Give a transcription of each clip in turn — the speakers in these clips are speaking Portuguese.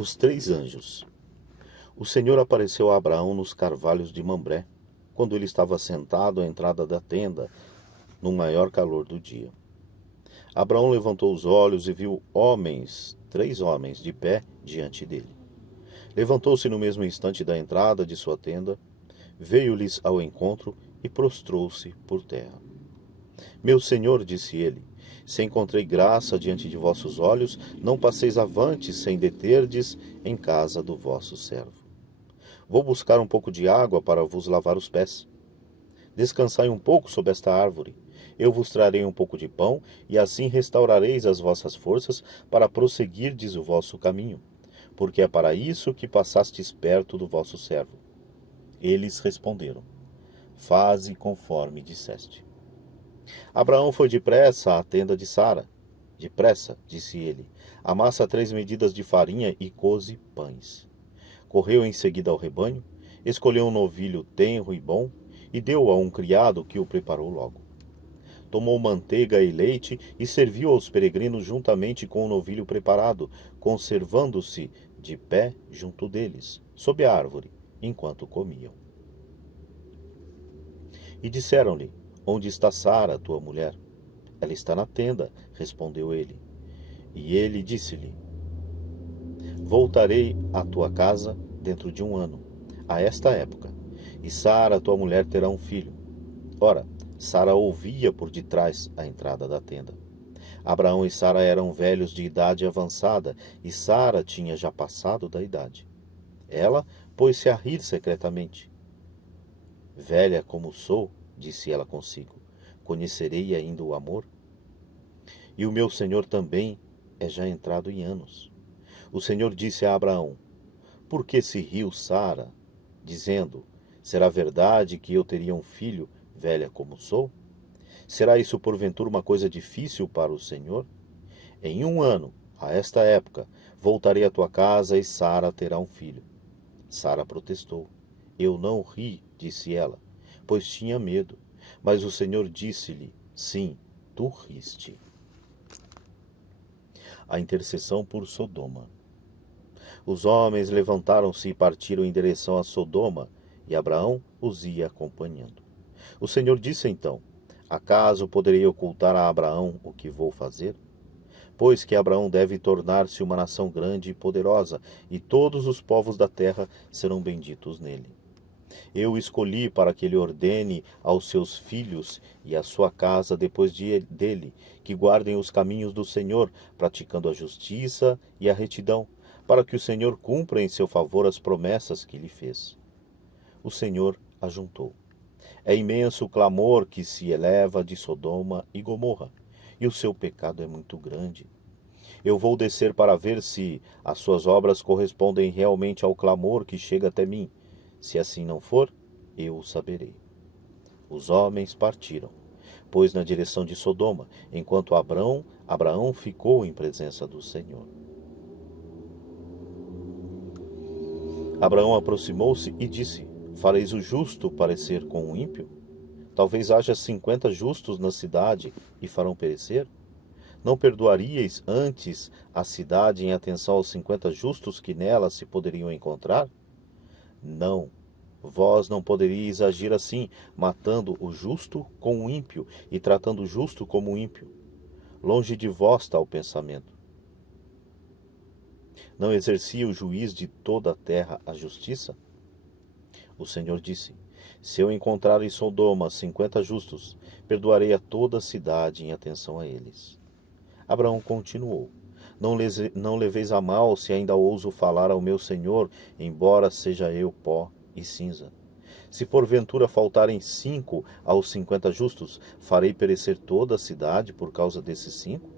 Os três anjos. O Senhor apareceu a Abraão nos carvalhos de Mambré, quando ele estava sentado à entrada da tenda, no maior calor do dia. Abraão levantou os olhos e viu três homens, de pé diante dele. Levantou-se no mesmo instante da entrada de sua tenda, veio-lhes ao encontro e prostrou-se por terra. Meu senhor, disse ele, se encontrei graça diante de vossos olhos, não passeis avante sem deterdes em casa do vosso servo. Vou buscar um pouco de água para vos lavar os pés. Descansai um pouco sob esta árvore. Eu vos trarei um pouco de pão, e assim restaurareis as vossas forças para prosseguirdes o vosso caminho, porque é para isso que passastes perto do vosso servo. Eles responderam: Faze conforme disseste. Abraão foi depressa à tenda de Sara. Depressa, disse ele, amassa 3 medidas de farinha e coze pães. Correu em seguida ao rebanho, escolheu um novilho tenro e bom, e deu-o a um criado que o preparou logo. Tomou manteiga e leite e serviu aos peregrinos juntamente com o novilho preparado, conservando-se de pé junto deles, sob a árvore, enquanto comiam. E disseram-lhe: Onde está Sara, tua mulher? Ela está na tenda, respondeu ele. E ele disse-lhe: Voltarei à tua casa dentro de 1 ano, a esta época, e Sara, tua mulher, terá um filho. Ora, Sara ouvia por detrás a entrada da tenda. Abraão e Sara eram velhos de idade avançada, e Sara tinha já passado da idade. Ela pôs-se a rir secretamente. Velha como sou, disse ela consigo, conhecerei ainda o amor? E o meu senhor também é já entrado em anos. O Senhor disse a Abraão: Por que se riu Sara, dizendo: Será verdade que eu teria um filho, velha como sou? Será isso porventura uma coisa difícil para o Senhor? Em 1 ano, a esta época, voltarei à tua casa e Sara terá um filho. Sara protestou. Eu não ri, disse ela, pois tinha medo. Mas o Senhor disse-lhe: Sim, tu riste. A intercessão por Sodoma. Os homens levantaram-se e partiram em direção a Sodoma, e Abraão os ia acompanhando. O Senhor disse então: Acaso poderei ocultar a Abraão o que vou fazer? Pois que Abraão deve tornar-se uma nação grande e poderosa, e todos os povos da terra serão benditos nele. Eu o escolhi para que ele ordene aos seus filhos e à sua casa depois dele, que guardem os caminhos do Senhor, praticando a justiça e a retidão, para que o Senhor cumpra em seu favor as promessas que lhe fez. O Senhor ajuntou. É imenso o clamor que se eleva de Sodoma e Gomorra, e o seu pecado é muito grande. Eu vou descer para ver se as suas obras correspondem realmente ao clamor que chega até mim. Se assim não for, eu o saberei. Os homens partiram, pois na direção de Sodoma, enquanto Abraão ficou em presença do Senhor. Abraão aproximou-se e disse: Fareis o justo parecer com o ímpio? Talvez haja 50 justos na cidade e farão perecer? Não perdoaríeis antes a cidade em atenção aos 50 justos que nela se poderiam encontrar? Não, vós não poderíeis agir assim, matando o justo com o ímpio e tratando o justo como o ímpio. Longe de vós tal pensamento. Não exercia o juiz de toda a terra a justiça? O Senhor disse: Se eu encontrar em Sodoma 50 justos, perdoarei a toda a cidade em atenção a eles. Abraão continuou: Não leveis a mal se ainda ouso falar ao meu Senhor, embora seja eu pó e cinza. Se porventura faltarem 5 aos 50 justos, farei perecer toda a cidade por causa desses 5?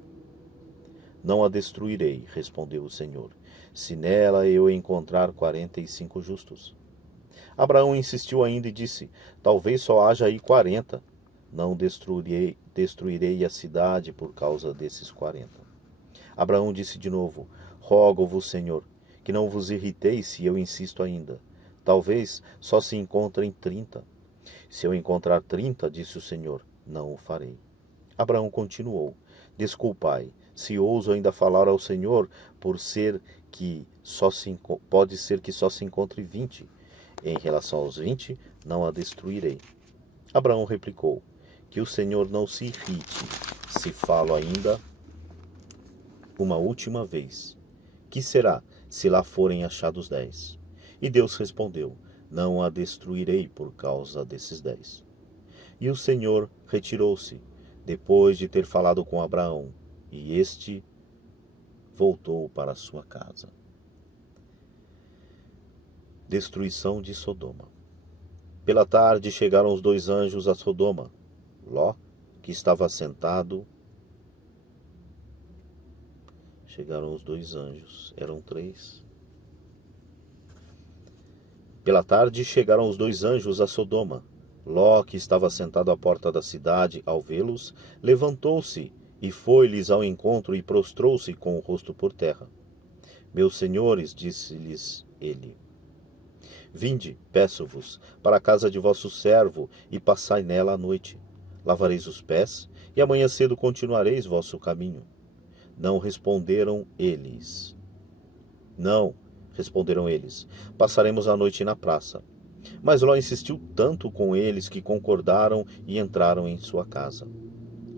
Não a destruirei, respondeu o Senhor, se nela eu encontrar 45 justos. Abraão insistiu ainda e disse: Talvez só haja aí 40. Não destruirei a cidade por causa desses 40. Abraão disse de novo: Rogo-vos, Senhor, que não vos irriteis se eu insisto ainda. Talvez só se encontrem 30. Se eu encontrar 30, disse o Senhor, não o farei. Abraão continuou: Desculpai, se ouso ainda falar ao Senhor, por ser pode ser que só se encontre 20. Em relação aos 20, não a destruirei. Abraão replicou: que o Senhor não se irrite, se falo ainda uma última vez. Que será, se lá forem achados 10? E Deus respondeu: não a destruirei por causa desses 10. E o Senhor retirou-se, depois de ter falado com Abraão, e este voltou para sua casa. Destruição de Sodoma. Pela tarde chegaram os 2 anjos a Sodoma. Ló, que estava sentado... Chegaram os 2 anjos, eram 3. Pela tarde chegaram os 2 anjos a Sodoma. Ló, que estava sentado à porta da cidade, ao vê-los, levantou-se e foi-lhes ao encontro e prostrou-se com o rosto por terra. Meus senhores, disse-lhes ele, vinde, peço-vos, para a casa de vosso servo e passai nela a noite. Lavareis os pés e amanhã cedo continuareis vosso caminho. Não, responderam eles, passaremos a noite na praça. Mas Ló insistiu tanto com eles que concordaram e entraram em sua casa.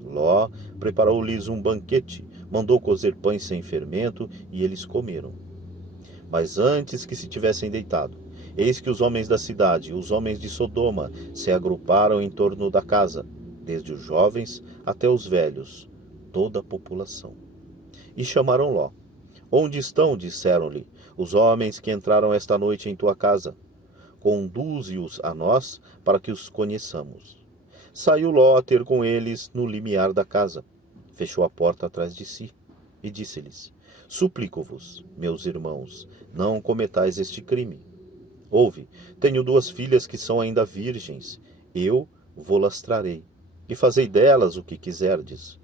Ló preparou-lhes um banquete, mandou cozer pães sem fermento e eles comeram. Mas antes que se tivessem deitado, eis que os homens da cidade, os homens de Sodoma, se agruparam em torno da casa, desde os jovens até os velhos, toda a população. E chamaram Ló. Onde estão, disseram-lhe, os homens que entraram esta noite em tua casa? Conduze-os a nós, para que os conheçamos. Saiu Ló a ter com eles no limiar da casa. Fechou a porta atrás de si e disse-lhes, suplico-vos, meus irmãos, não cometais este crime. Ouve, tenho 2 filhas que são ainda virgens, eu vô-las trarei, e fazei delas o que quiserdes.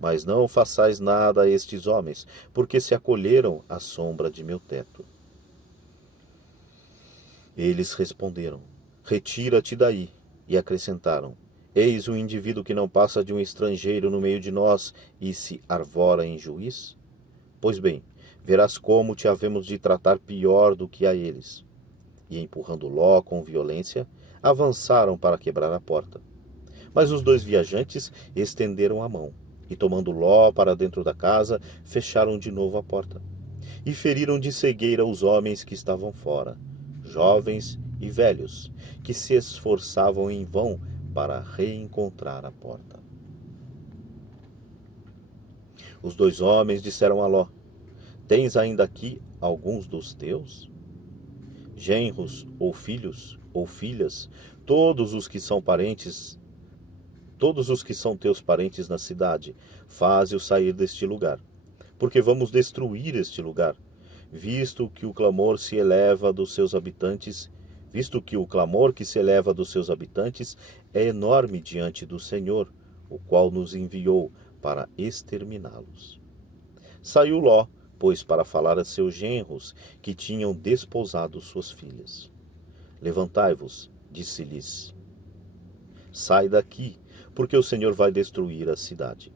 Mas não façais nada a estes homens, porque se acolheram à sombra de meu teto. Eles responderam, retira-te daí, e acrescentaram, eis um indivíduo que não passa de um estrangeiro no meio de nós e se arvora em juiz? Pois bem, verás como te havemos de tratar pior do que a eles. E empurrando Ló com violência, avançaram para quebrar a porta. Mas os 2 viajantes estenderam a mão, e tomando Ló para dentro da casa, fecharam de novo a porta. E feriram de cegueira os homens que estavam fora, jovens e velhos, que se esforçavam em vão para reencontrar a porta. Os 2 homens disseram a Ló, tens ainda aqui alguns dos teus? Genros, ou filhos, ou filhas, todos os que são teus parentes na cidade, faze-os sair deste lugar, porque vamos destruir este lugar, visto que o clamor que se eleva dos seus habitantes é enorme diante do Senhor, o qual nos enviou para exterminá-los. Saiu Ló, pois, para falar a seus genros, que tinham desposado suas filhas. Levantai-vos, disse-lhes, sai daqui, porque o Senhor vai destruir a cidade.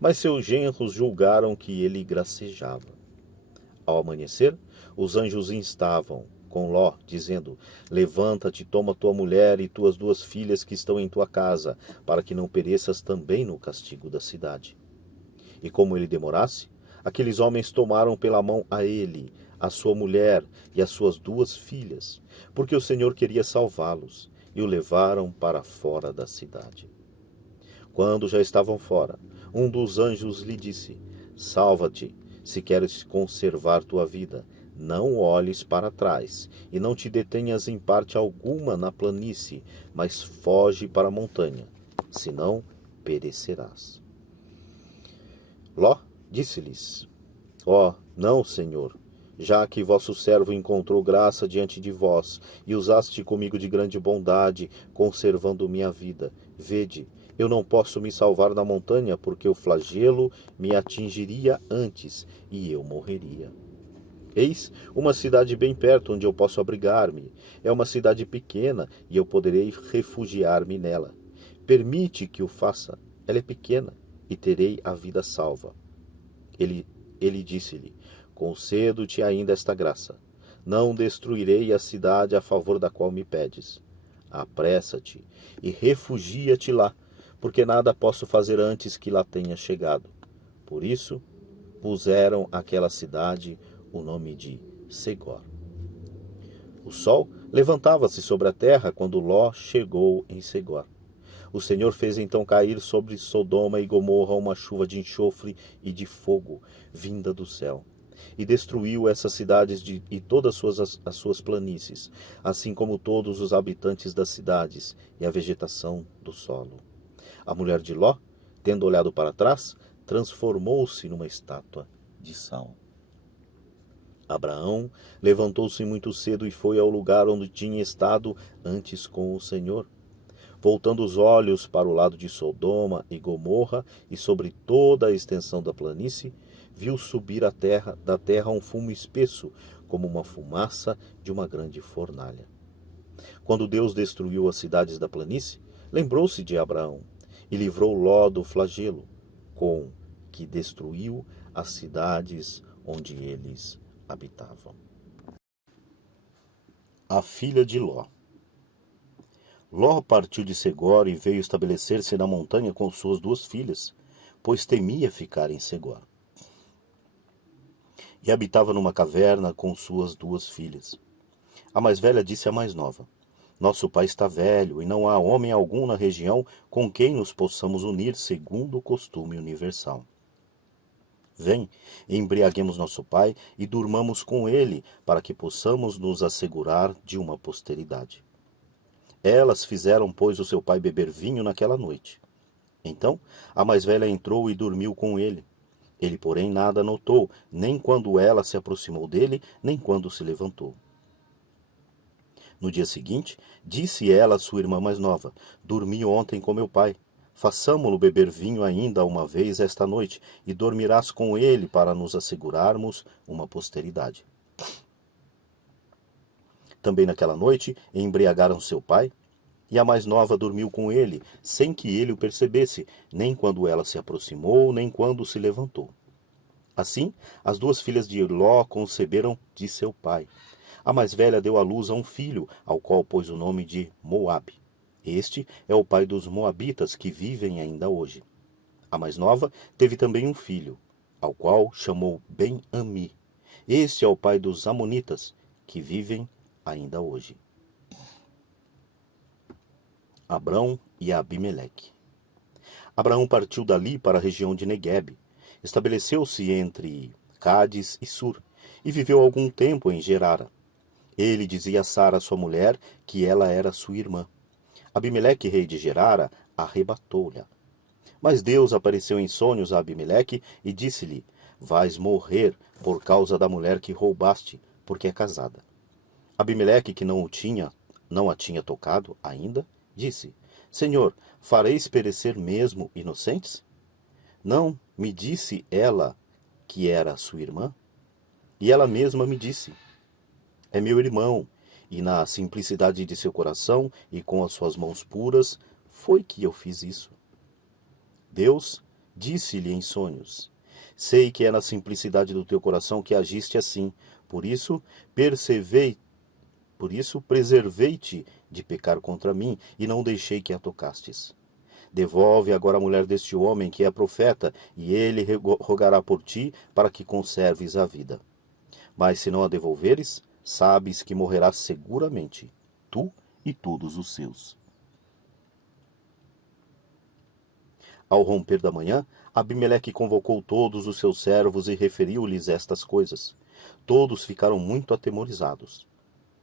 Mas seus genros julgaram que ele gracejava. Ao amanhecer, os anjos instavam com Ló, dizendo, levanta-te, toma tua mulher e tuas 2 filhas que estão em tua casa, para que não pereças também no castigo da cidade. E como ele demorasse, aqueles homens tomaram pela mão a ele, a sua mulher e as suas 2 filhas, porque o Senhor queria salvá-los, e o levaram para fora da cidade. Quando já estavam fora, um dos anjos lhe disse, salva-te, se queres conservar tua vida, não olhes para trás, e não te detenhas em parte alguma na planície, mas foge para a montanha, senão perecerás. Ló disse-lhes, não, Senhor, já que vosso servo encontrou graça diante de vós, e usaste comigo de grande bondade, conservando minha vida, vede, eu não posso me salvar na montanha, porque o flagelo me atingiria antes, e eu morreria. Eis uma cidade bem perto, onde eu posso abrigar-me. É uma cidade pequena, e eu poderei refugiar-me nela. Permite que o faça, ela é pequena, e terei a vida salva. Ele disse-lhe, Concedo-te ainda esta graça. Não destruirei a cidade a favor da qual me pedes. Apressa-te e refugia-te lá, porque nada posso fazer antes que lá tenha chegado. Por isso, puseram àquela cidade o nome de Segor. O sol levantava-se sobre a terra quando Ló chegou em Segor. O Senhor fez então cair sobre Sodoma e Gomorra uma chuva de enxofre e de fogo, vinda do céu, e destruiu essas cidades e todas as suas planícies, assim como todos os habitantes das cidades e a vegetação do solo. A mulher de Ló, tendo olhado para trás, transformou-se numa estátua de sal. Abraão levantou-se muito cedo e foi ao lugar onde tinha estado antes com o Senhor. Voltando os olhos para o lado de Sodoma e Gomorra e sobre toda a extensão da planície, viu subir da terra um fumo espesso, como uma fumaça de uma grande fornalha. Quando Deus destruiu as cidades da planície, lembrou-se de Abraão e livrou Ló do flagelo, com que destruiu as cidades onde eles habitavam. A filha de Ló. Ló partiu de Segor e veio estabelecer-se na montanha com suas duas filhas, pois temia ficar em Segor. E habitava numa caverna com suas duas filhas. A mais velha disse à mais nova: Nosso pai está velho, e não há homem algum na região com quem nos possamos unir segundo o costume universal. Vem, embriaguemos nosso pai e durmamos com ele, para que possamos nos assegurar de uma posteridade. Elas fizeram, pois, o seu pai beber vinho naquela noite. Então, a mais velha entrou e dormiu com ele. Ele, porém, nada notou, nem quando ela se aproximou dele, nem quando se levantou. No dia seguinte, disse ela à sua irmã mais nova: Dormi ontem com meu pai. Façamo-lo beber vinho ainda uma vez esta noite, e dormirás com ele para nos assegurarmos uma posteridade. Também naquela noite embriagaram seu pai, e a mais nova dormiu com ele, sem que ele o percebesse, nem quando ela se aproximou, nem quando se levantou. Assim, as duas filhas de Ló conceberam de seu pai. A mais velha deu à luz a um filho, ao qual pôs o nome de Moabe. Este é o pai dos moabitas que vivem ainda hoje. A mais nova teve também um filho, ao qual chamou Ben-Ami. Este é o pai dos amonitas, que vivem ainda hoje. Abrão e Abimeleque. Abraão partiu dali para a região de Neguebe. Estabeleceu-se entre Cádiz e Sur, e viveu algum tempo em Gerara. Ele dizia a Sara, sua mulher, que ela era sua irmã. Abimeleque, rei de Gerara, arrebatou-lhe. Mas Deus apareceu em sonhos a Abimeleque e disse-lhe: Vais morrer por causa da mulher que roubaste, porque é casada. Abimeleque, que não a tinha tocado ainda, disse: Senhor, fareis perecer mesmo inocentes? Não me disse ela que era sua irmã? E ela mesma me disse: É meu irmão. E na simplicidade de seu coração e com as suas mãos puras, foi que eu fiz isso. Deus disse-lhe em sonhos: Sei que é na simplicidade do teu coração que agiste assim, por isso preservei-te de pecar contra mim e não deixei que a tocastes. Devolve agora a mulher deste homem que é profeta, e ele rogará por ti para que conserves a vida. Mas se não a devolveres, sabes que morrerás seguramente, tu e todos os seus. Ao romper da manhã, Abimeleque convocou todos os seus servos e referiu-lhes estas coisas. Todos ficaram muito atemorizados.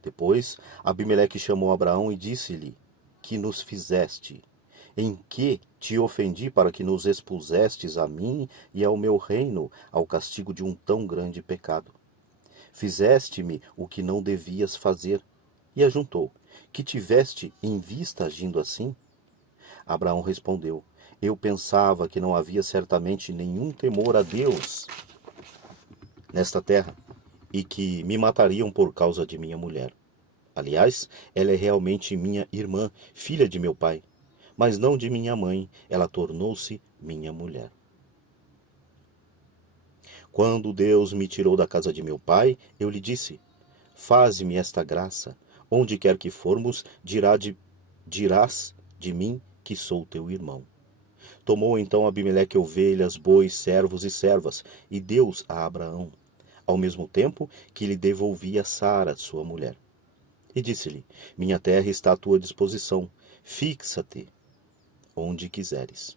Depois, Abimeleque chamou Abraão e disse-lhe: Que nos fizeste? Em que te ofendi para que nos expusestes a mim e ao meu reino ao castigo de um tão grande pecado? Fizeste-me o que não devias fazer. E ajuntou: Que tiveste em vista agindo assim? Abraão respondeu: Eu pensava que não havia certamente nenhum temor a Deus nesta terra, e que me matariam por causa de minha mulher. Aliás, ela é realmente minha irmã, filha de meu pai, mas não de minha mãe, ela tornou-se minha mulher. Quando Deus me tirou da casa de meu pai, eu lhe disse: faze-me esta graça. Onde quer que formos, dirás de mim que sou teu irmão. Tomou então Abimeleque ovelhas, bois, servos e servas, e deu-os a Abraão, ao mesmo tempo que lhe devolvia Sara, sua mulher. E disse-lhe: minha terra está à tua disposição, fixa-te onde quiseres.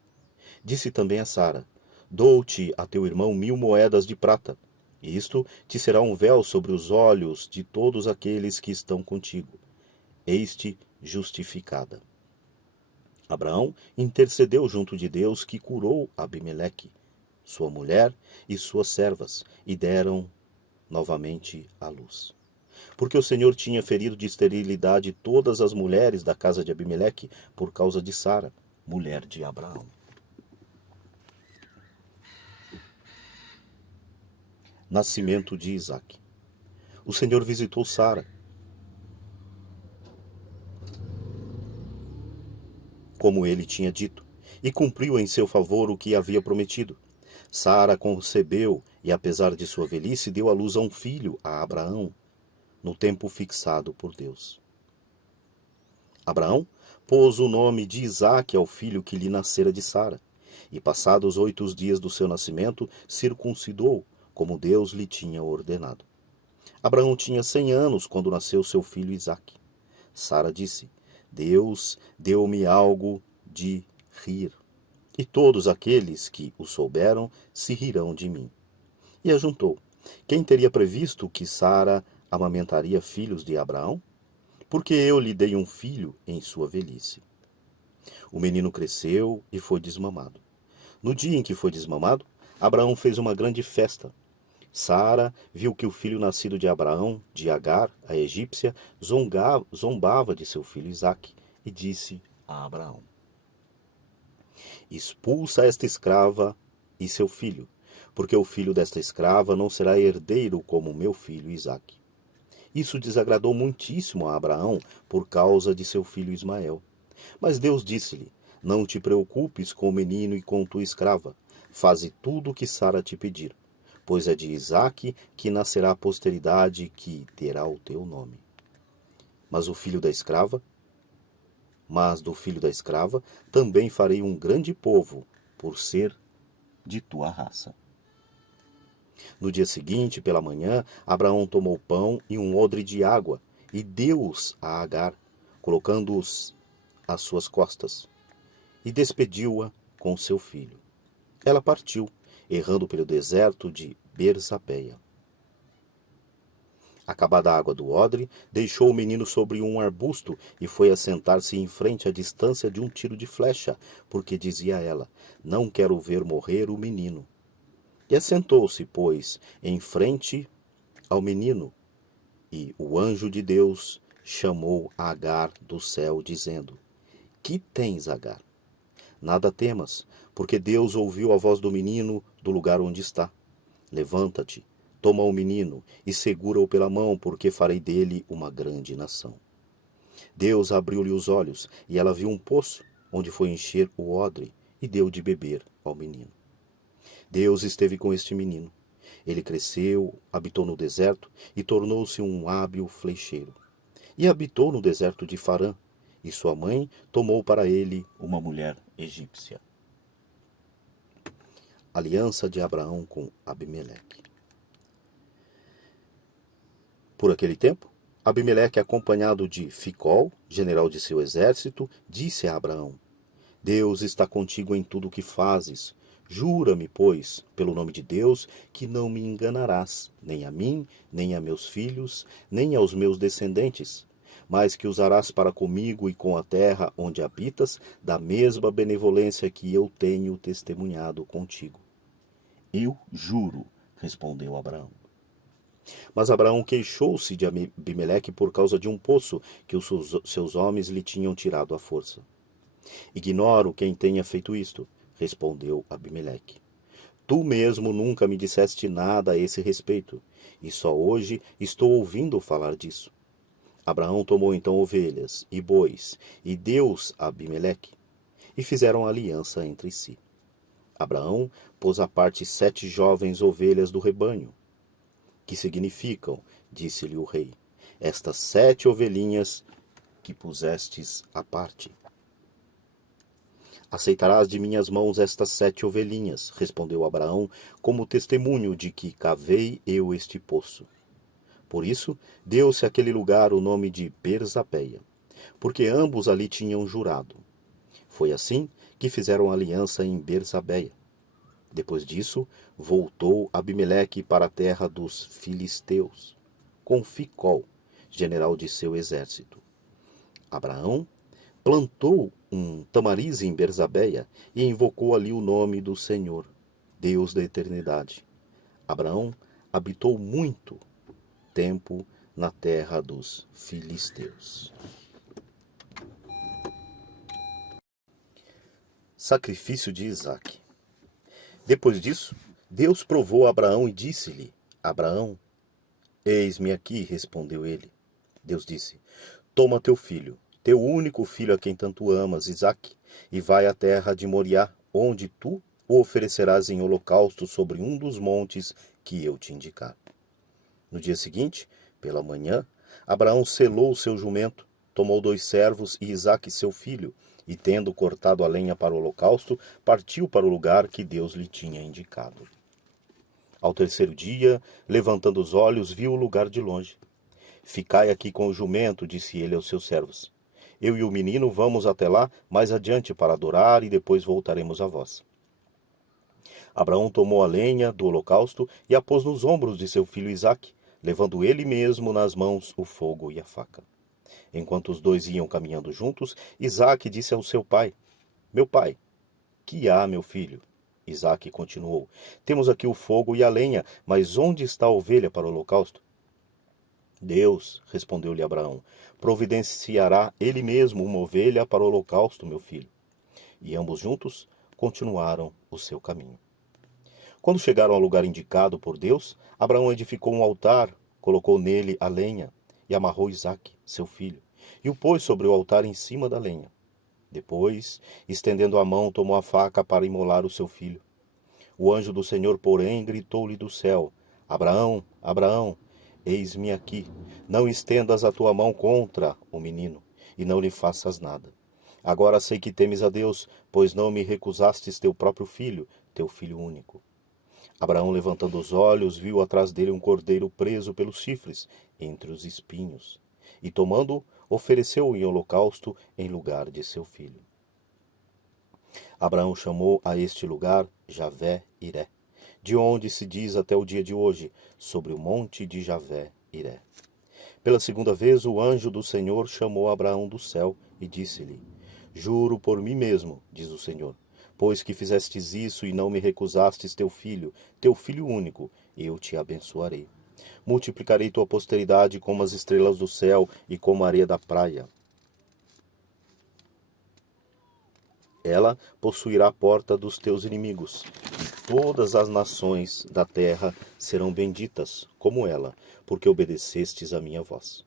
Disse também a Sara: dou-te a teu irmão 1000 moedas de prata, e isto te será um véu sobre os olhos de todos aqueles que estão contigo. Eis-te justificada. Abraão intercedeu junto de Deus, que curou Abimeleque, sua mulher e suas servas, e deram novamente à luz. Porque o Senhor tinha ferido de esterilidade todas as mulheres da casa de Abimeleque por causa de Sara, mulher de Abraão. Nascimento de Isaque. O Senhor visitou Sara, como ele tinha dito, e cumpriu em seu favor o que havia prometido. Sara concebeu e, apesar de sua velhice, deu à luz a um filho, a Abraão, no tempo fixado por Deus. Abraão pôs o nome de Isaque ao filho que lhe nascera de Sara, e passados 8 dias do seu nascimento, circuncidou, como Deus lhe tinha ordenado. Abraão tinha 100 anos quando nasceu seu filho Isaque. Sara disse: Deus deu-me algo de rir, e todos aqueles que o souberam se rirão de mim. E ajuntou: quem teria previsto que Sara amamentaria filhos de Abraão? Porque eu lhe dei um filho em sua velhice. O menino cresceu e foi desmamado. No dia em que foi desmamado, Abraão fez uma grande festa. Sara viu que o filho nascido de Abraão, de Agar, a egípcia, zombava de seu filho Isaque, e disse a Abraão: expulsa esta escrava e seu filho, porque o filho desta escrava não será herdeiro como meu filho Isaque. Isso desagradou muitíssimo a Abraão por causa de seu filho Ismael. Mas Deus disse-lhe: não te preocupes com o menino e com tua escrava. Faze tudo o que Sara te pedir, pois é de Isaque que nascerá a posteridade que terá o teu nome. Mas do filho da escrava também farei um grande povo, por ser de tua raça. No dia seguinte, pela manhã, Abraão tomou pão e um odre de água, e deu-os a Agar, colocando-os às suas costas, e despediu-a com seu filho. Ela partiu, errando pelo deserto de Berzabeia. Acabada a água do odre, deixou o menino sobre um arbusto e foi assentar-se em frente à distância de um tiro de flecha, porque dizia ela: não quero ver morrer o menino. E assentou-se, pois, em frente ao menino, e o anjo de Deus chamou Agar do céu, dizendo: que tens, Agar? Nada temas, porque Deus ouviu a voz do menino do lugar onde está. Levanta-te, toma o menino e segura-o pela mão, porque farei dele uma grande nação. Deus abriu-lhe os olhos, e ela viu um poço, onde foi encher o odre, e deu de beber ao menino. Deus esteve com este menino. Ele cresceu, habitou no deserto, e tornou-se um hábil flecheiro. E habitou no deserto de Farã, e sua mãe tomou para ele uma mulher egípcia. Aliança de Abraão com Abimeleque. Por aquele tempo, Abimeleque, acompanhado de Ficol, general de seu exército, disse a Abraão: Deus está contigo em tudo o que fazes. Jura-me, pois, pelo nome de Deus, que não me enganarás, nem a mim, nem a meus filhos, nem aos meus descendentes, mas que usarás para comigo e com a terra onde habitas, da mesma benevolência que eu tenho testemunhado contigo. Eu juro, respondeu Abraão. Mas Abraão queixou-se de Abimeleque por causa de um poço que os seus homens lhe tinham tirado à força. Ignoro quem tenha feito isto, respondeu Abimeleque. Tu mesmo nunca me disseste nada a esse respeito, e só hoje estou ouvindo falar disso. Abraão tomou então ovelhas e bois, e deu-os a Abimeleque, e fizeram aliança entre si. Abraão pôs à parte 7 jovens ovelhas do rebanho. Que significam, disse-lhe o rei, estas 7 ovelhinhas que pusestes à parte? Aceitarás de minhas mãos estas 7 ovelhinhas, respondeu Abraão, como testemunho de que cavei eu este poço. Por isso, deu-se àquele lugar o nome de Berzabeia, porque ambos ali tinham jurado. Foi assim que fizeram aliança em Berzabeia. Depois disso, voltou Abimeleque para a terra dos filisteus, com Ficol, general de seu exército. Abraão plantou um tamariz em Berzabeia e invocou ali o nome do Senhor, Deus da eternidade. Abraão habitou muito tempo na terra dos filisteus. Sacrifício de Isaque. Depois disso, Deus provou a Abraão e disse-lhe: Abraão, eis-me aqui, respondeu ele. Deus disse: Toma teu filho, teu único filho a quem tanto amas, Isaque, e vai à terra de Moriá, onde tu o oferecerás em holocausto sobre um dos montes que eu te indicar. No dia seguinte, pela manhã, Abraão selou o seu jumento, tomou 2 servos e Isaque seu filho, e tendo cortado a lenha para o holocausto, partiu para o lugar que Deus lhe tinha indicado. Ao 3º dia, levantando os olhos, viu o lugar de longe. Ficai aqui com o jumento, disse ele aos seus servos. Eu e o menino vamos até lá mais adiante para adorar e depois voltaremos a vós. Abraão tomou a lenha do holocausto e a pôs nos ombros de seu filho Isaque, levando ele mesmo nas mãos o fogo e a faca. Enquanto os 2 iam caminhando juntos, Isaque disse ao seu pai: Meu pai, que há, meu filho? Isaque continuou: Temos aqui o fogo e a lenha, mas onde está a ovelha para o holocausto? Deus, respondeu-lhe Abraão, providenciará ele mesmo uma ovelha para o holocausto, meu filho. E ambos juntos continuaram o seu caminho. Quando chegaram ao lugar indicado por Deus, Abraão edificou um altar, colocou nele a lenha e amarrou Isaque, seu filho, e o pôs sobre o altar em cima da lenha. Depois, estendendo a mão, tomou a faca para imolar o seu filho. O anjo do Senhor, porém, gritou-lhe do céu: Abraão, Abraão, eis-me aqui. Não estendas a tua mão contra o menino, e não lhe faças nada. Agora sei que temes a Deus, pois não me recusastes teu próprio filho, teu filho único. Abraão, levantando os olhos, viu atrás dele um cordeiro preso pelos chifres, entre os espinhos. E tomando-o, ofereceu-o em holocausto em lugar de seu filho. Abraão chamou a este lugar Javé-Iré, de onde se diz até o dia de hoje, sobre o monte de Javé-Iré. Pela 2ª vez o anjo do Senhor chamou Abraão do céu e disse-lhe: Juro por mim mesmo, diz o Senhor, pois que fizestes isso e não me recusastes teu filho único, eu te abençoarei. Multiplicarei tua posteridade como as estrelas do céu e como a areia da praia. Ela possuirá a porta dos teus inimigos, e todas as nações da terra serão benditas, como ela, porque obedecestes a minha voz.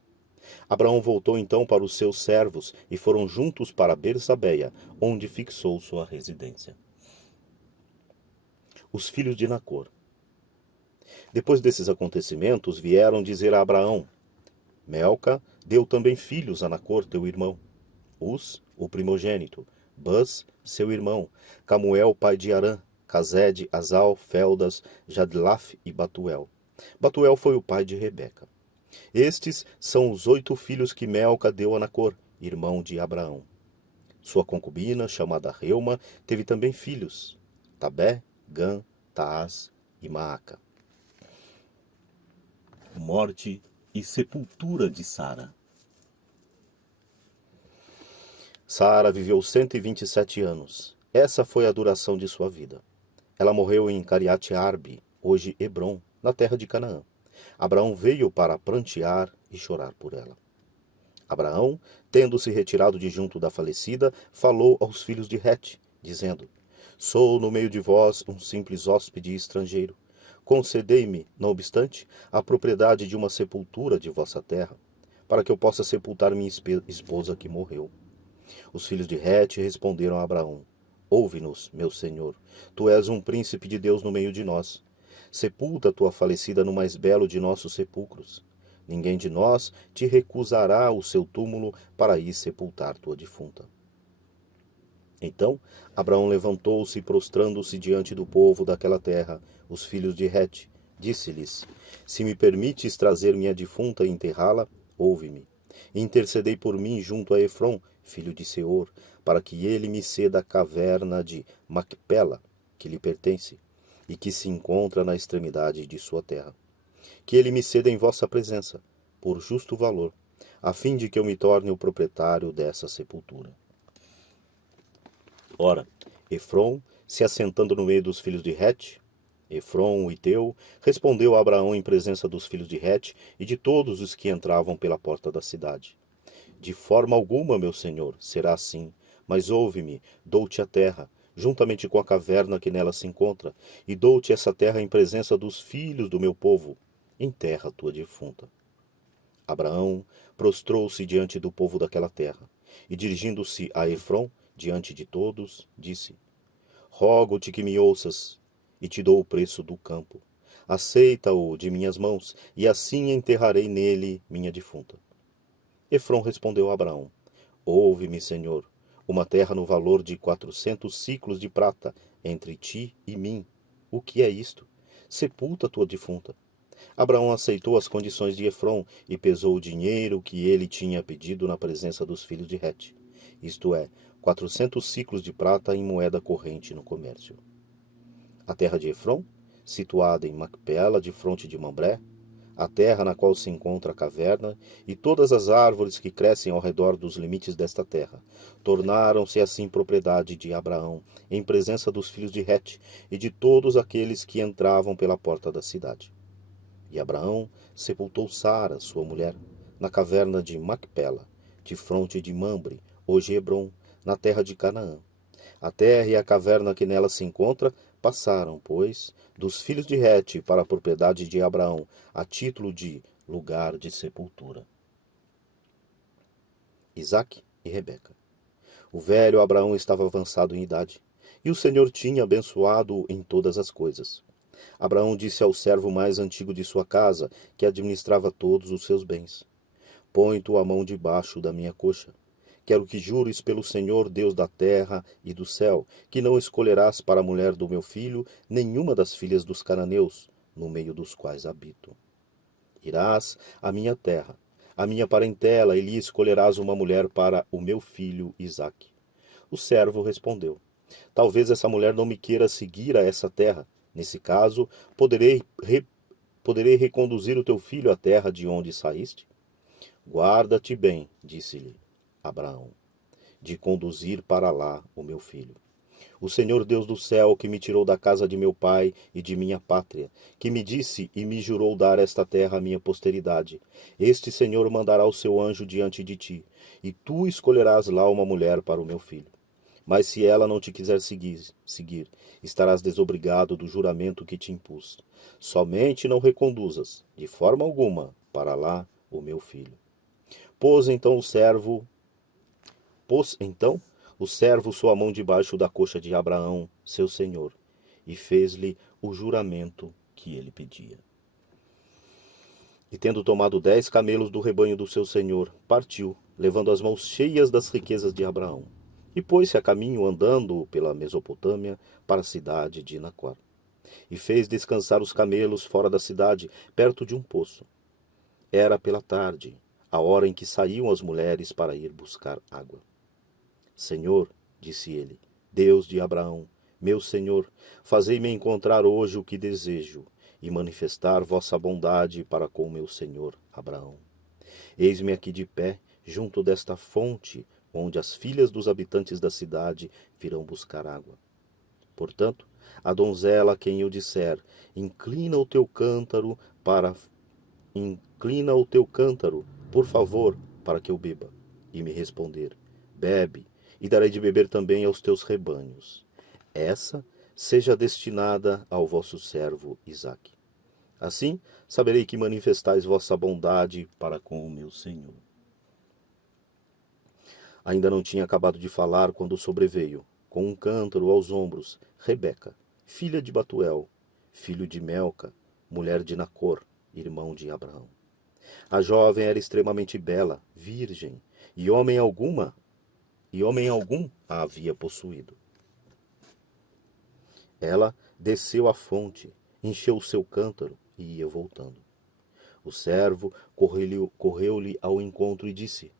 Abraão voltou então para os seus servos, e foram juntos para Berzabeia, onde fixou sua residência. Os filhos de Nacor. Depois desses acontecimentos, vieram dizer a Abraão: Melca deu também filhos a Nacor, teu irmão. Uz, o primogênito, Buz, seu irmão, Camuel, pai de Arã, Cased, Azal, Feldas, Jadlaf e Batuel. Batuel foi o pai de Rebeca. Estes são os 8 filhos que Melca deu a Nacor, irmão de Abraão. Sua concubina, chamada Reuma, teve também filhos: Tabé, Gã, Taás e Maaca. Morte e sepultura de Sara. Sara viveu 127 anos. Essa foi a duração de sua vida. Ela morreu em Cariate Arbe, hoje Hebrom, na terra de Canaã. Abraão veio para prantear e chorar por ela. Abraão, tendo-se retirado de junto da falecida, falou aos filhos de Het, dizendo: Sou no meio de vós um simples hóspede e estrangeiro. Concedei-me, não obstante, a propriedade de uma sepultura de vossa terra, para que eu possa sepultar minha esposa que morreu. Os filhos de Het responderam a Abraão: Ouve-nos, meu Senhor. Tu és um príncipe de Deus no meio de nós. Sepulta tua falecida no mais belo de nossos sepulcros. Ninguém de nós te recusará o seu túmulo para ir sepultar tua defunta. Então Abraão levantou-se e, prostrando-se diante do povo daquela terra, os filhos de Het, disse-lhes: Se me permites trazer minha defunta e enterrá-la, ouve-me. Intercedei por mim junto a Efrom, filho de Seor, para que ele me ceda a caverna de Macpela, que lhe pertence, e que se encontra na extremidade de sua terra. Que ele me ceda em vossa presença, por justo valor, a fim de que eu me torne o proprietário dessa sepultura. Ora, Efrom, se assentando no meio dos filhos de Het, Efrom, o Iteu, respondeu a Abraão em presença dos filhos de Het e de todos os que entravam pela porta da cidade: De forma alguma, meu senhor, será assim, mas ouve-me, dou-te a terra, juntamente com a caverna que nela se encontra, e dou-te essa terra em presença dos filhos do meu povo. Enterra tua defunta. Abraão prostrou-se diante do povo daquela terra, e dirigindo-se a Efrom, diante de todos, disse: Rogo-te que me ouças, e te dou o preço do campo. Aceita-o de minhas mãos, e assim enterrarei nele minha defunta. Efrom respondeu a Abraão: Ouve-me, Senhor, uma terra no valor de 400 siclos de prata, entre ti e mim. O que é isto? Sepulta tua defunta. Abraão aceitou as condições de Efrom e pesou o dinheiro que ele tinha pedido na presença dos filhos de Het, isto é, 400 ciclos de prata em moeda corrente no comércio. A terra de Efrom, situada em Macpela, de fronte de Mambré, a terra na qual se encontra a caverna, e todas as árvores que crescem ao redor dos limites desta terra, tornaram-se assim propriedade de Abraão, em presença dos filhos de Het e de todos aqueles que entravam pela porta da cidade. E Abraão sepultou Sara, sua mulher, na caverna de Macpela, de fronte de Mamre, hoje Hebrom, na terra de Canaã. A terra e a caverna que nela se encontra passaram, pois, dos filhos de Het para a propriedade de Abraão, a título de lugar de sepultura. Isaque e Rebeca. O velho Abraão estava avançado em idade, e o Senhor tinha abençoado-o em todas as coisas. Abraão disse ao servo mais antigo de sua casa, que administrava todos os seus bens: Põe tua mão debaixo da minha coxa. Quero que jures pelo Senhor, Deus da terra e do céu, que não escolherás para a mulher do meu filho nenhuma das filhas dos cananeus, no meio dos quais habito. Irás à minha terra, à minha parentela, e lhe escolherás uma mulher para o meu filho Isaque. O servo respondeu: Talvez essa mulher não me queira seguir a essa terra. Nesse caso, poderei reconduzir o teu filho à terra de onde saíste? Guarda-te bem, disse-lhe Abraão, de conduzir para lá o meu filho. O Senhor Deus do céu, que me tirou da casa de meu pai e de minha pátria, que me disse e me jurou dar esta terra à minha posteridade, este Senhor mandará o seu anjo diante de ti, e tu escolherás lá uma mulher para o meu filho. Mas se ela não te quiser seguir, estarás desobrigado do juramento que te impus. Somente não reconduzas, de forma alguma, para lá o meu filho. Pôs então o servo sua mão debaixo da coxa de Abraão, seu senhor, e fez-lhe o juramento que ele pedia. E tendo tomado 10 camelos do rebanho do seu senhor, partiu, levando as mãos cheias das riquezas de Abraão. E pôs-se a caminho, andando pela Mesopotâmia, para a cidade de Nacor. E fez descansar os camelos fora da cidade, perto de um poço. Era pela tarde, a hora em que saíam as mulheres para ir buscar água. Senhor, disse ele, Deus de Abraão, meu Senhor, fazei-me encontrar hoje o que desejo, e manifestar vossa bondade para com meu senhor Abraão. Eis-me aqui de pé, junto desta fonte, onde as filhas dos habitantes da cidade virão buscar água. Portanto, a donzela a quem eu disser, inclina o teu cântaro, por favor, para que eu beba, e me responder, bebe, e darei de beber também aos teus rebanhos. Essa seja destinada ao vosso servo Isaque. Assim, saberei que manifestais vossa bondade para com o meu senhor. Ainda não tinha acabado de falar quando sobreveio, com um cântaro aos ombros, Rebeca, filha de Batuel, filho de Melca, mulher de Nacor, irmão de Abraão. A jovem era extremamente bela, virgem, e homem algum a havia possuído. Ela desceu à fonte, encheu o seu cântaro e ia voltando. O servo correu-lhe ao encontro e disse: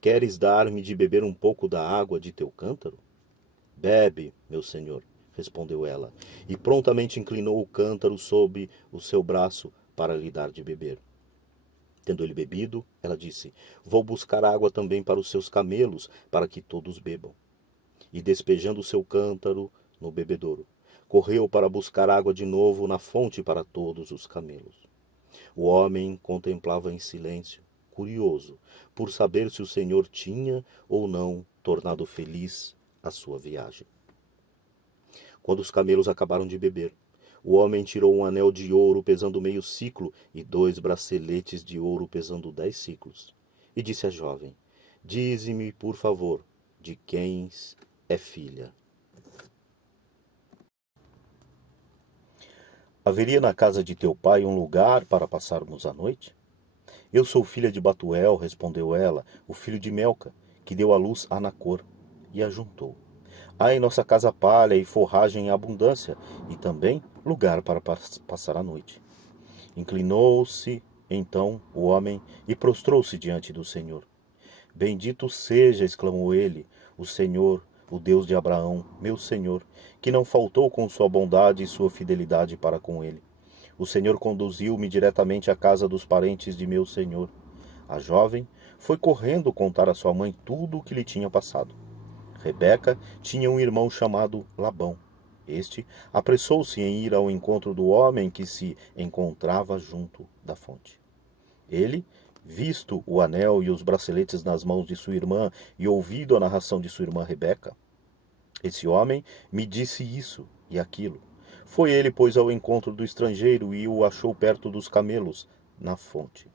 Queres dar-me de beber um pouco da água de teu cântaro? Bebe, meu senhor, respondeu ela, e prontamente inclinou o cântaro sob o seu braço para lhe dar de beber. Tendo ele bebido, ela disse: Vou buscar água também para os seus camelos, para que todos bebam. E despejando o seu cântaro no bebedouro, correu para buscar água de novo na fonte para todos os camelos. O homem contemplava em silêncio, curioso, por saber se o Senhor tinha ou não tornado feliz a sua viagem. Quando os camelos acabaram de beber, o homem tirou um anel de ouro pesando meio siclo e 2 braceletes de ouro pesando 10 siclos. E disse à jovem: Dize-me, por favor, de quem é filha. Haveria na casa de teu pai um lugar para passarmos a noite? Eu sou filha de Batuel, respondeu ela, o filho de Melca, que deu à luz a Nacor, e ajuntou. Há em nossa casa palha e forragem em abundância, e também lugar para passar a noite. Inclinou-se, então, o homem, e prostrou-se diante do Senhor. Bendito seja, exclamou ele, o Senhor, o Deus de Abraão, meu Senhor, que não faltou com sua bondade e sua fidelidade para com ele. O Senhor conduziu-me diretamente à casa dos parentes de meu senhor. A jovem foi correndo contar à sua mãe tudo o que lhe tinha passado. Rebeca tinha um irmão chamado Labão. Este apressou-se em ir ao encontro do homem que se encontrava junto da fonte. Ele, visto o anel e os braceletes nas mãos de sua irmã e ouvido a narração de sua irmã Rebeca, esse homem me disse isso e aquilo. Foi ele, pois, ao encontro do estrangeiro e o achou perto dos camelos, na fonte.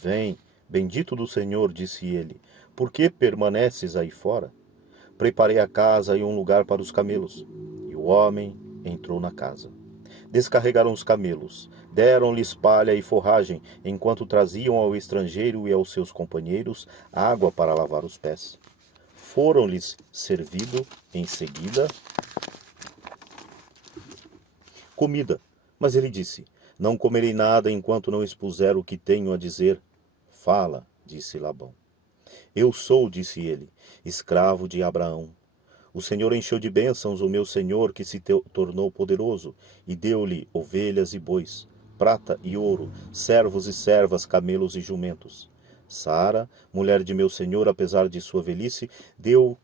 Vem, bendito do Senhor, disse ele, por que permaneces aí fora? Preparei a casa e um lugar para os camelos. E o homem entrou na casa. Descarregaram os camelos, deram-lhes palha e forragem, enquanto traziam ao estrangeiro e aos seus companheiros água para lavar os pés. Foram-lhes servido em seguida comida. Mas ele disse: Não comerei nada enquanto não expuser o que tenho a dizer. Fala, disse Labão. Eu sou, disse ele, escravo de Abraão. O Senhor encheu de bênçãos o meu senhor, que se tornou poderoso, e deu-lhe ovelhas e bois, prata e ouro, servos e servas, camelos e jumentos. Sara, mulher de meu senhor, apesar de sua velhice, deu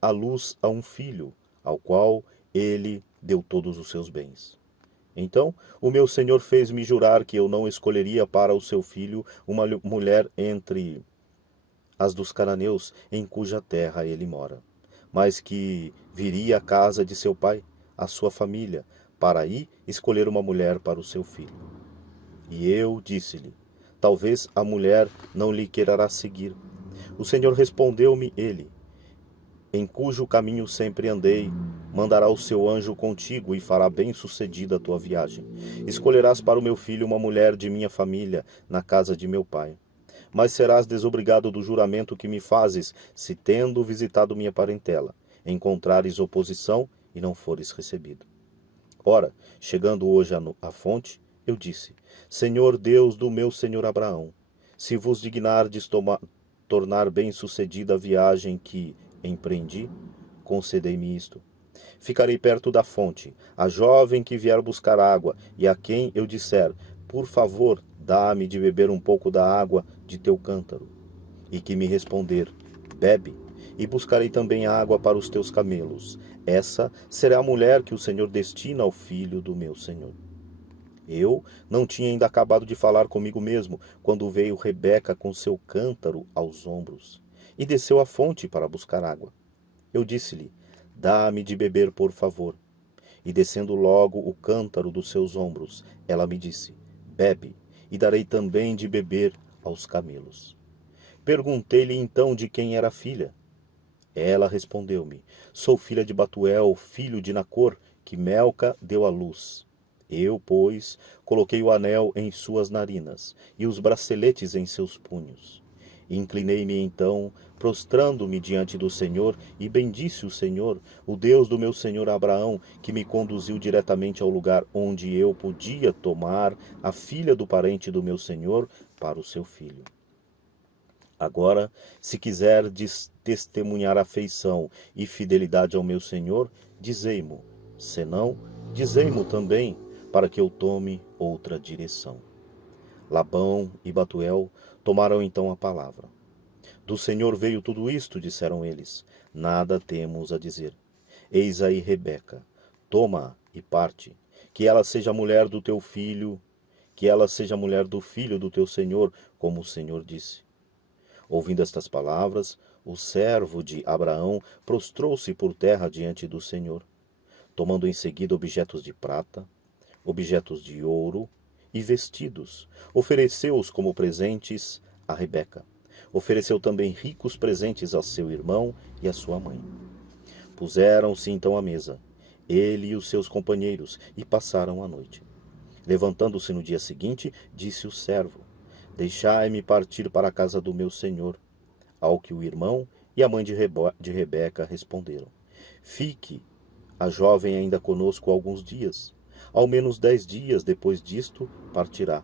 à luz a um filho, ao qual ele deu todos os seus bens. Então o meu senhor fez-me jurar que eu não escolheria para o seu filho uma mulher entre as dos cananeus, em cuja terra ele mora, mas que viria à casa de seu pai, à sua família, para aí escolher uma mulher para o seu filho. E eu disse-lhe: Talvez a mulher não lhe quererá seguir. O Senhor respondeu-me ele: Em cujo caminho sempre andei, mandará o seu anjo contigo e fará bem-sucedida a tua viagem. Escolherás para o meu filho uma mulher de minha família, na casa de meu pai. Mas serás desobrigado do juramento que me fazes, se, tendo visitado minha parentela, encontrares oposição e não fores recebido. Ora, chegando hoje à fonte, eu disse: Senhor Deus do meu senhor Abraão, se vos dignardes tornar bem-sucedida a viagem que empreendi, concedei-me isto. Ficarei perto da fonte, a jovem que vier buscar água, e a quem eu disser: Por favor, dá-me de beber um pouco da água de teu cântaro. E que me responder: Bebe, e buscarei também água para os teus camelos. Essa será a mulher que o Senhor destina ao filho do meu senhor. Eu não tinha ainda acabado de falar comigo mesmo, quando veio Rebeca com seu cântaro aos ombros, e desceu à fonte para buscar água. Eu disse-lhe: Dá-me de beber, por favor. E descendo logo o cântaro dos seus ombros, ela me disse: Bebe, e darei também de beber aos camelos. Perguntei-lhe então de quem era a filha. Ela respondeu-me: Sou filha de Batuel, filho de Nacor, que Melca deu à luz. Eu, pois, coloquei o anel em suas narinas e os braceletes em seus punhos. Inclinei-me então, prostrando-me diante do Senhor, e bendisse o Senhor, o Deus do meu senhor Abraão, que me conduziu diretamente ao lugar onde eu podia tomar a filha do parente do meu senhor para o seu filho. Agora, se quiserdes testemunhar afeição e fidelidade ao meu senhor, dizei-mo. Senão, dizei-mo também, para que eu tome outra direção. Labão e Batuel tomaram então a palavra. Do Senhor veio tudo isto, disseram eles. Nada temos a dizer. Eis aí Rebeca. Toma e parte. Que ela seja mulher do teu filho, que ela seja mulher do filho do teu senhor, como o Senhor disse. Ouvindo estas palavras, o servo de Abraão prostrou-se por terra diante do Senhor, tomando em seguida objetos de prata, objetos de ouro e vestidos, ofereceu-os como presentes a Rebeca. Ofereceu também ricos presentes a seu irmão e a sua mãe. Puseram-se então à mesa, ele e os seus companheiros, e passaram a noite. Levantando-se no dia seguinte, disse o servo: Deixai-me partir para a casa do meu senhor. Ao que o irmão e a mãe de Rebeca responderam: Fique a jovem ainda conosco alguns dias. Ao menos 10 dias depois disto partirá.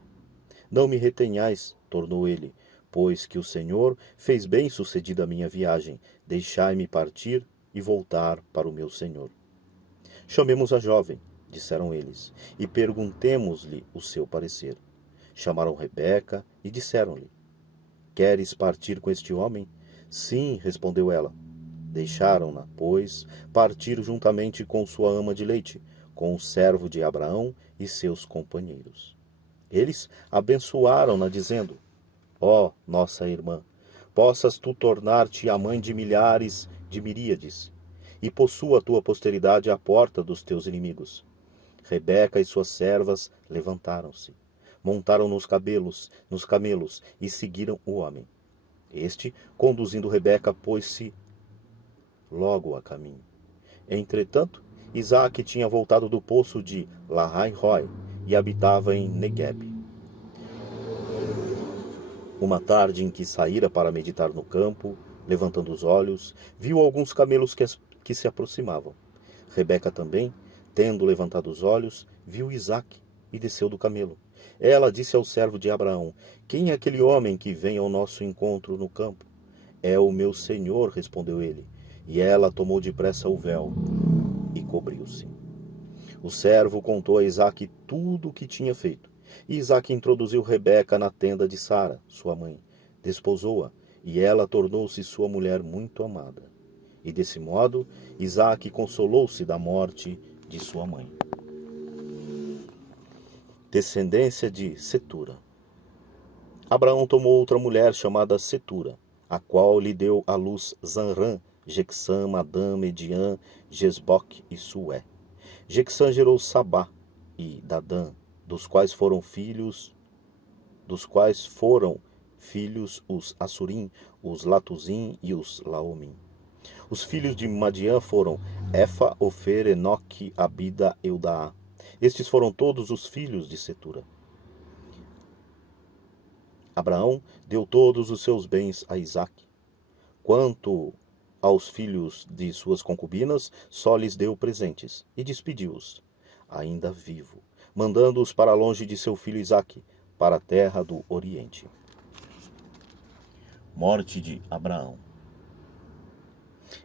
Não me retenhais, tornou ele, pois que o Senhor fez bem-sucedida a minha viagem. Deixai-me partir e voltar para o meu senhor. Chamemos a jovem, disseram eles, e perguntemos-lhe o seu parecer. Chamaram Rebeca e disseram-lhe: Queres partir com este homem? Sim, respondeu ela. Deixaram-na, pois, partir juntamente com sua ama de leite, com o servo de Abraão e seus companheiros. Eles abençoaram-na, dizendo: Ó, nossa irmã, possas tu tornar-te a mãe de milhares de miríades, e possua a tua posteridade à porta dos teus inimigos. Rebeca e suas servas levantaram-se, montaram nos camelos, e seguiram o homem. Este, conduzindo Rebeca, pôs-se logo a caminho. Entretanto, Isaque tinha voltado do poço de Lahai-Roi e habitava em Negueb. Uma tarde em que saíra para meditar no campo, levantando os olhos, viu alguns camelos que se aproximavam. Rebeca também, tendo levantado os olhos, viu Isaque e desceu do camelo. Ela disse ao servo de Abraão: Quem é aquele homem que vem ao nosso encontro no campo? É o meu senhor, respondeu ele. E ela tomou depressa o véu e cobriu-se. O servo contou a Isaque tudo o que tinha feito. E Isaque introduziu Rebeca na tenda de Sara, sua mãe. Desposou-a, e ela tornou-se sua mulher muito amada. E desse modo, Isaque consolou-se da morte de sua mãe. Descendência de Setura. Abraão tomou outra mulher chamada Setura, a qual lhe deu à luz Zanrã, Jexã, Madã, Mediã, Gesboque e Sué. Jexã gerou Sabá e Dadã, dos quais foram filhos os Assurim, os Latuzim e os Laomim. Os filhos de Madiã foram Efa, Ofer, Enoque, Abida e Eudaá. Estes foram todos os filhos de Setura. Abraão deu todos os seus bens a Isaque. Quanto aos filhos de suas concubinas, só lhes deu presentes, e despediu-os, ainda vivo, mandando-os para longe de seu filho Isaque, para a terra do Oriente. Morte de Abraão.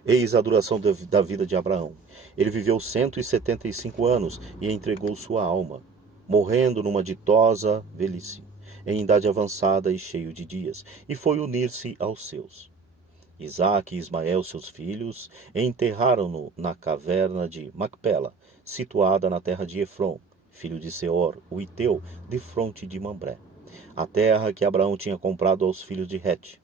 Eis a duração da vida de Abraão. Ele viveu 175 anos e entregou sua alma, morrendo numa ditosa velhice, em idade avançada e cheio de dias, e foi unir-se aos seus. Isaque e Ismael, seus filhos, enterraram-no na caverna de Macpela, situada na terra de Efron, filho de Seor, o Iteu, defronte de Mambré, a terra que Abraão tinha comprado aos filhos de Het.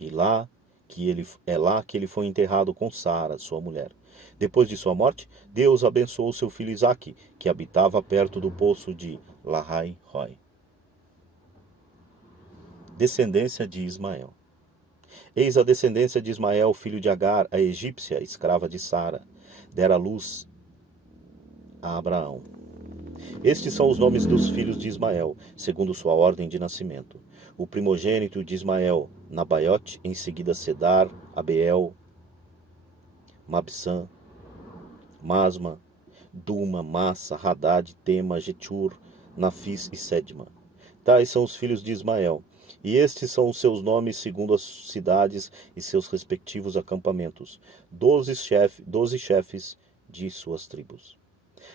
É lá que ele foi enterrado com Sara, sua mulher. Depois de sua morte, Deus abençoou seu filho Isaque, que habitava perto do poço de Lahai-Roi. Descendência de Ismael. Eis a descendência de Ismael, filho de Agar, a egípcia, escrava de Sara, dera luz a Abraão. Estes são os nomes dos filhos de Ismael, segundo sua ordem de nascimento. O primogênito de Ismael, Nabaiote, em seguida Cedar, Abeel, Mabsã, Masma, Duma, Massa, Hadad, Tema, Jetur, Nafis e Sedma. Tais são os filhos de Ismael, e estes são os seus nomes segundo as cidades e seus respectivos acampamentos, 12 chefes de suas tribos.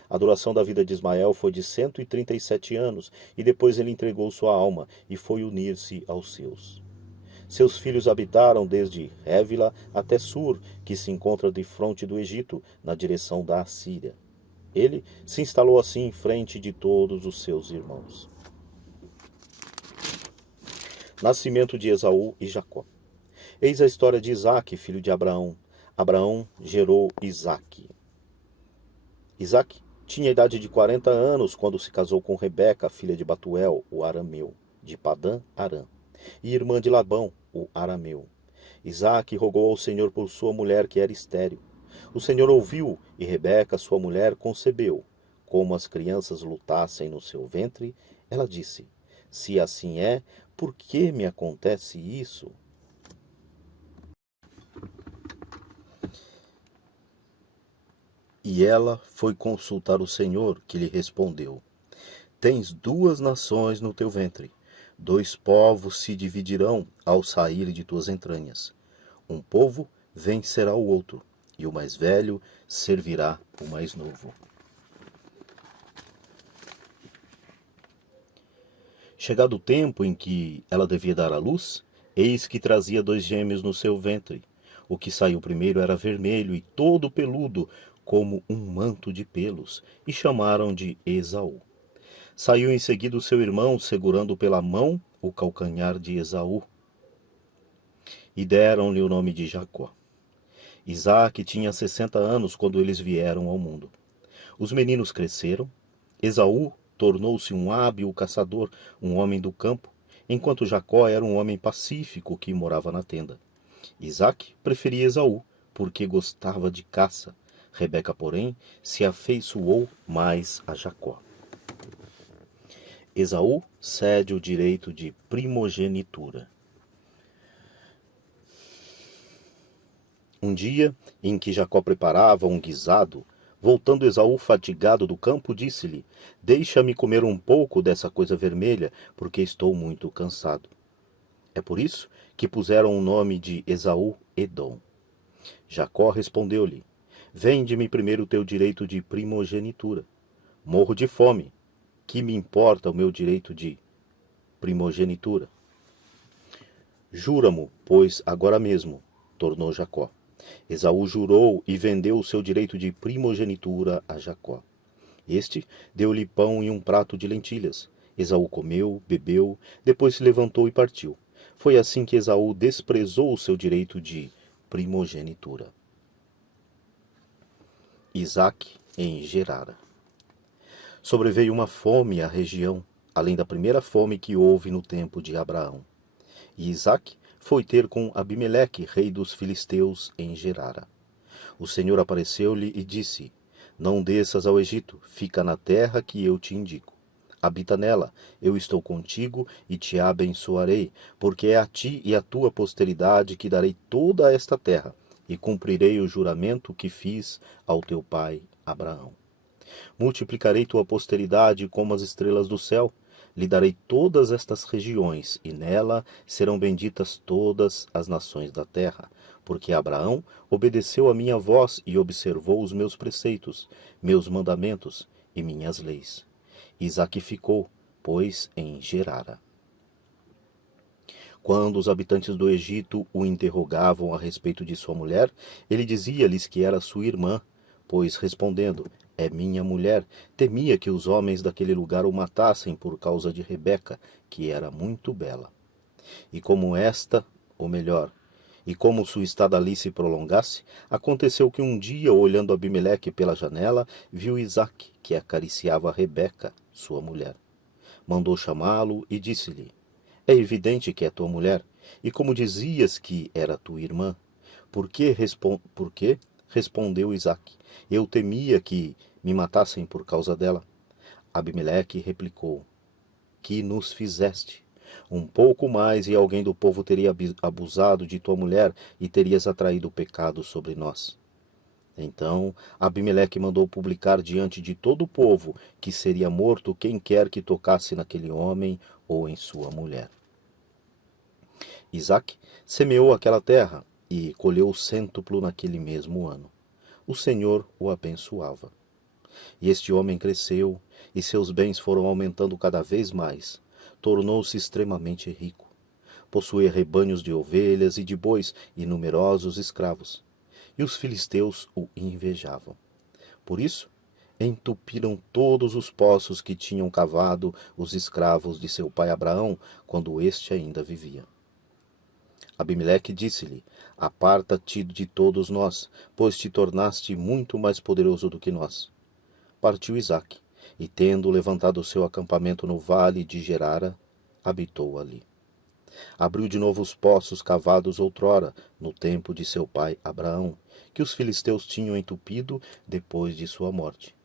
A duração da vida de Ismael foi de 137 anos, e depois ele entregou sua alma e foi unir-se aos seus. Seus filhos habitaram desde Révila até Sur, que se encontra de fronte do Egito, na direção da Assíria. Ele se instalou assim em frente de todos os seus irmãos. Nascimento de Esaú e Jacó. Eis a história de Isaque, filho de Abraão. Abraão gerou Isaque. Isaque tinha a idade de 40 anos quando se casou com Rebeca, filha de Batuel, o arameu, de Padã Arã, e irmã de Labão, o arameu. Isaque rogou ao Senhor por sua mulher, que era estéril. O Senhor ouviu, e Rebeca, sua mulher, concebeu. Como as crianças lutassem no seu ventre, ela disse: se assim é, por que me acontece isso? E ela foi consultar o Senhor, que lhe respondeu: tens 2 nações no teu ventre, 2 povos se dividirão ao sair de tuas entranhas. Um povo vencerá o outro, e o mais velho servirá o mais novo. Chegado o tempo em que ela devia dar à luz, eis que trazia 2 gêmeos no seu ventre. O que saiu primeiro era vermelho e todo peludo, como um manto de pelos, e chamaram de Esaú. Saiu em seguida o seu irmão, segurando pela mão o calcanhar de Esaú, e deram-lhe o nome de Jacó. Isaque tinha 60 anos quando eles vieram ao mundo. Os meninos cresceram. Esaú tornou-se um hábil caçador, um homem do campo, enquanto Jacó era um homem pacífico que morava na tenda. Isaque preferia Esaú, porque gostava de caça. Rebeca, porém, se afeiçoou mais a Jacó. Esaú cede o direito de primogenitura. Um dia, em que Jacó preparava um guisado, voltando Esaú fatigado do campo, disse-lhe: deixa-me comer um pouco dessa coisa vermelha, porque estou muito cansado. É por isso que puseram o nome de Esaú Edom. Jacó respondeu-lhe: vende-me primeiro o teu direito de primogenitura. Morro de fome. Que me importa o meu direito de primogenitura? Jura-mo, pois, agora mesmo, tornou Jacó. Esaú jurou e vendeu o seu direito de primogenitura a Jacó. Este deu-lhe pão e um prato de lentilhas. Esaú comeu, bebeu, depois se levantou e partiu. Foi assim que Esaú desprezou o seu direito de primogenitura. Isaque em Gerara. Sobreveio uma fome à região, além da primeira fome que houve no tempo de Abraão. E Isaque foi ter com Abimeleque, rei dos filisteus, em Gerara. O Senhor apareceu-lhe e disse: não desças ao Egito, fica na terra que eu te indico. Habita nela, eu estou contigo e te abençoarei, porque é a ti e à tua posteridade que darei toda esta terra, e cumprirei o juramento que fiz ao teu pai Abraão. Multiplicarei tua posteridade como as estrelas do céu, lhe darei todas estas regiões, e nela serão benditas todas as nações da terra, porque Abraão obedeceu a minha voz e observou os meus preceitos, meus mandamentos e minhas leis. Isaque ficou, pois, em Gerara. Quando os habitantes do Egito o interrogavam a respeito de sua mulher, ele dizia-lhes que era sua irmã, pois, respondendo: é minha mulher, temia que os homens daquele lugar o matassem por causa de Rebeca, que era muito bela. E como sua estada ali se prolongasse, aconteceu que um dia, olhando Abimeleque pela janela, viu Isaque, que acariciava Rebeca, sua mulher. Mandou chamá-lo e disse-lhe: é evidente que é tua mulher. E como dizias que era tua irmã, por que respondeu Isaque? Eu temia que me matassem por causa dela. Abimeleque replicou: que nos fizeste? Um pouco mais e alguém do povo teria abusado de tua mulher e terias atraído o pecado sobre nós. Então Abimeleque mandou publicar diante de todo o povo que seria morto quem quer que tocasse naquele homem ou em sua mulher. Isaque semeou aquela terra e colheu o cêntuplo naquele mesmo ano. O Senhor o abençoava. E este homem cresceu, e seus bens foram aumentando cada vez mais. Tornou-se extremamente rico. Possuía rebanhos de ovelhas e de bois e numerosos escravos. E os filisteus o invejavam. Por isso, entupiram todos os poços que tinham cavado os escravos de seu pai Abraão, quando este ainda vivia. Abimeleque disse-lhe: aparta-te de todos nós, pois te tornaste muito mais poderoso do que nós. Partiu Isaque, e tendo levantado o seu acampamento no vale de Gerara, habitou ali. Abriu de novo os poços cavados outrora, no tempo de seu pai Abraão, que os filisteus tinham entupido depois de sua morte.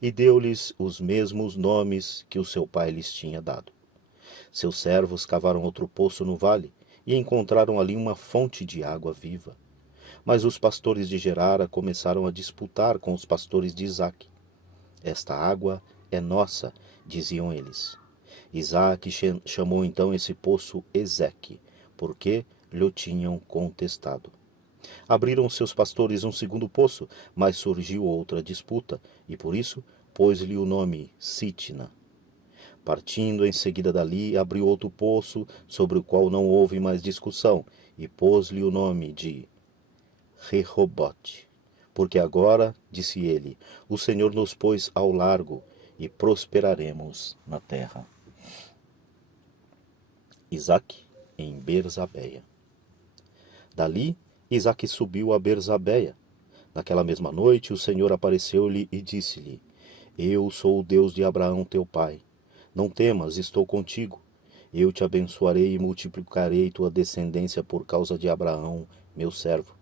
E deu-lhes os mesmos nomes que o seu pai lhes tinha dado. Seus servos cavaram outro poço no vale, e encontraram ali uma fonte de água viva. Mas os pastores de Gerara começaram a disputar com os pastores de Isaque. Esta água é nossa, diziam eles. Isaque chamou então esse poço Ezeque, porque lhe tinham contestado. Abriram seus pastores um segundo poço, mas surgiu outra disputa, e por isso pôs-lhe o nome Sitna. Partindo em seguida dali, abriu outro poço, sobre o qual não houve mais discussão, e pôs-lhe o nome de Rehobote. Porque agora, disse ele, o Senhor nos pôs ao largo, e prosperaremos na terra. Isaque em Berzabeia. Dali, Isaque subiu a Berzabeia. Naquela mesma noite, o Senhor apareceu-lhe e disse-lhe: eu sou o Deus de Abraão teu pai. Não temas, estou contigo. Eu te abençoarei e multiplicarei tua descendência por causa de Abraão, meu servo.